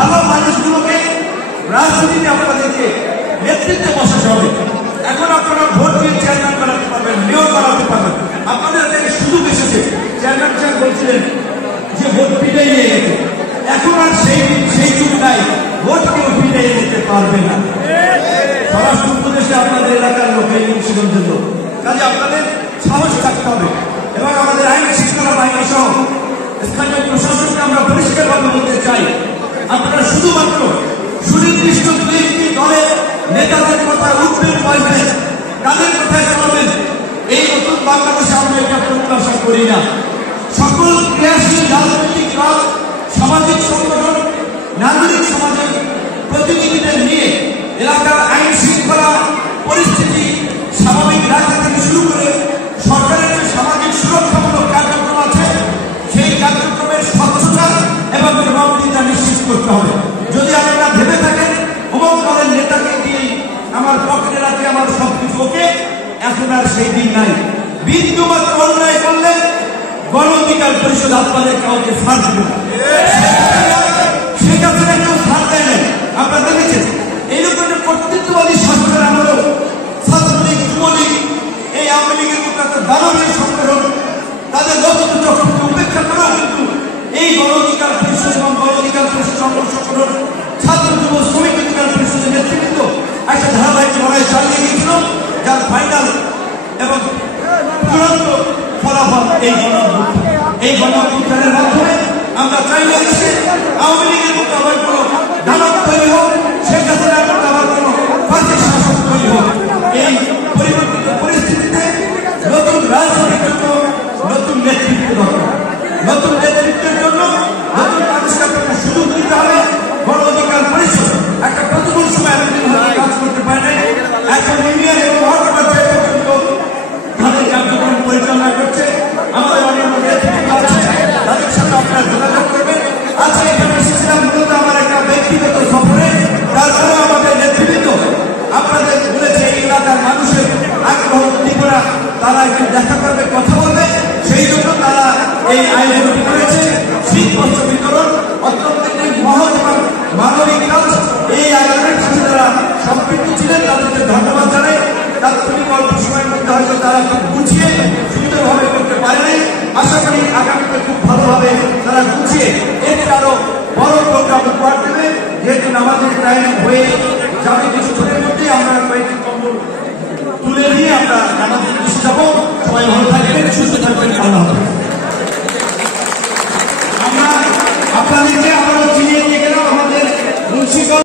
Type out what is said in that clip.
ভালো মানুষগুলোকে রাজনীতিতে আপনাদেরকে নেতৃত্বে বসাতে হবে। এখন আপনারা ভোট দিয়ে চেয়ারম্যান বানাতে পারবেন, মেয়র বানাতে পারবেন। আপনাদের একটা সুযোগ এসেছে। চেয়ারম্যান সাহেব বলছিলেন যে ভোট পিটাই নিয়ে গেছে, এখন আর সেই যুগ নাই, ভোট কেউ পিটাই নিতে পারবে না। স্বরাষ্ট্র উপদেশে আপনাদের এলাকার লোক, এই মুন্সিগঞ্জের লোক, কাজে আপনাদের সাহস থাকতে হবে। এবং আমাদের আইন শৃঙ্খলা বাহিনী সহ স্থানীয় প্রশাসনকে আমরা পরিষ্কারভাবে বলতে চাই, আপনারা শুধুমাত্র সুনির্দিষ্ট দুই দলের নেতাদের কথা উঠবেন, বসবেন, তাদের কথায় চলবেন, এই নতুন বাংলাদেশে আমরা এটা প্রত্যাশা করি না। সকল ক্রিয়াশীল রাজনৈতিক দল, সামাজিক সংগঠন, নাগরিক সমাজের প্রতিনিধিদের নিয়ে এলাকার আইন শৃঙ্খলা পরিস্থিতি স্বাভাবিক রাখা থেকে শুরু করে সরকারের যে সামাজিক সুরক্ষামূলক কার্যক্রম আছে, সেই কার্যক্রমের স্বচ্ছতা এবং জবাবদিহিতা নিশ্চিত করতে হবে। যদি আপনারা ভেবে থাকেন অমুক দলের নেতাকে দিয়ে আমার পকেটে রাখে, আমার সবকিছু ওকে, এখন আর সেই দিন নাই। বিন্দুমাত্র অন্যায় করলে গণ অধিকার পরিষদ আপনাদের কাউকে ছাড় দেবে না। সেখানে কেউ ছাড় দেয় না। আপনারা দেখেছেন এইরকম একটা কর্তৃত্ববাদী সরকার আমলেও ছাত্রলীগ, যুবলীগ, এই আওয়ামী লীগের মতো একটা দানবীয় সংগঠন তাদের লক্ষ্য চক্রকে উপেক্ষা করেও কিন্তু এই গণ অধিকার পরিষদ এবং গণ অধিকার পরিষদ সংগঠন, ছাত্র যুব শ্রমিক অধিকার পরিষদের নেতৃত্ব একটা ধারাবাহিক লড়াই চালিয়ে গিয়েছিল, যার ফাইনাল এবং চূড়ান্ত ফলাফল এই গণঅভ্যুত্থানের মাধ্যমে আমরা চাইলে আওয়ামী লীগের মতো আবার কোনো দানব তৈরি হোক, শেখ হাসিনার মতো আবার কোনো ফাঁসির শাসক তৈরি হোক। এই পরিবর্তিত পরিস্থিতিতে নতুন রাজনীতির জন্য নতুন নেতৃত্ব দরকার। নতুন নেতৃত্বের জন্য নতুন মানুষকে আপনাকে সুযোগ দিতে হবে। গণ অধিকার পরিষদ একটা প্রতিকূল সময় এতদিন কাজ করতে পারে নাই, এখন ইউনিয়ন এবং ওয়ার্ড পর্যায়ে পর্যন্ত তাদের কার্যক্রম পরিচালনা করছে। আমাদের অন্যান্য নেতৃত্ব আছে, তাদের সাথে আপনারা যোগাযোগ করবেন। আজকে এখানে এসেছিলাম মূলত আমার একটা ব্যক্তিগত সফরে, তারপরে আমাদের নেতৃত্ব আপনাদের বলেছে এই এলাকার মানুষের আগ্রহ ত্রিপুরা, তারা একটু দেখা করবে, কথা বলবে, সেই জন্য তারা এই আয়োজনটি করেছে। শীত বস্ত্র বিতরণ অত্যন্ত মহৎ এবং মানবিক কাজ। এই আয়োজনের সাথে যারা সম্পৃক্ত ছিলেন তাদেরকে ধন্যবাদ জানাই। তাৎক্ষণিক অল্প সময়ের মধ্যে হয়তো তারা খুব গুছিয়ে সুন্দরভাবে করতে পারেনি। আশা করি আগামীতে খুব ভালোভাবে তারা গুছিয়ে এর আরো বড় প্রোগ্রাম উপহার দেবে। যেহেতু আমাদের টাইম হয়ে যাবে কিছুক্ষণের মধ্যেই, আমরা কয়েকটি কম্বল তুলে নিয়ে আমরা আমাদের দেশে যাবো। সবাই ভালো থাকবেন, সুস্থ থাকবেন, আল্লাহ হাফেজ। আমরা আপনাদেরকে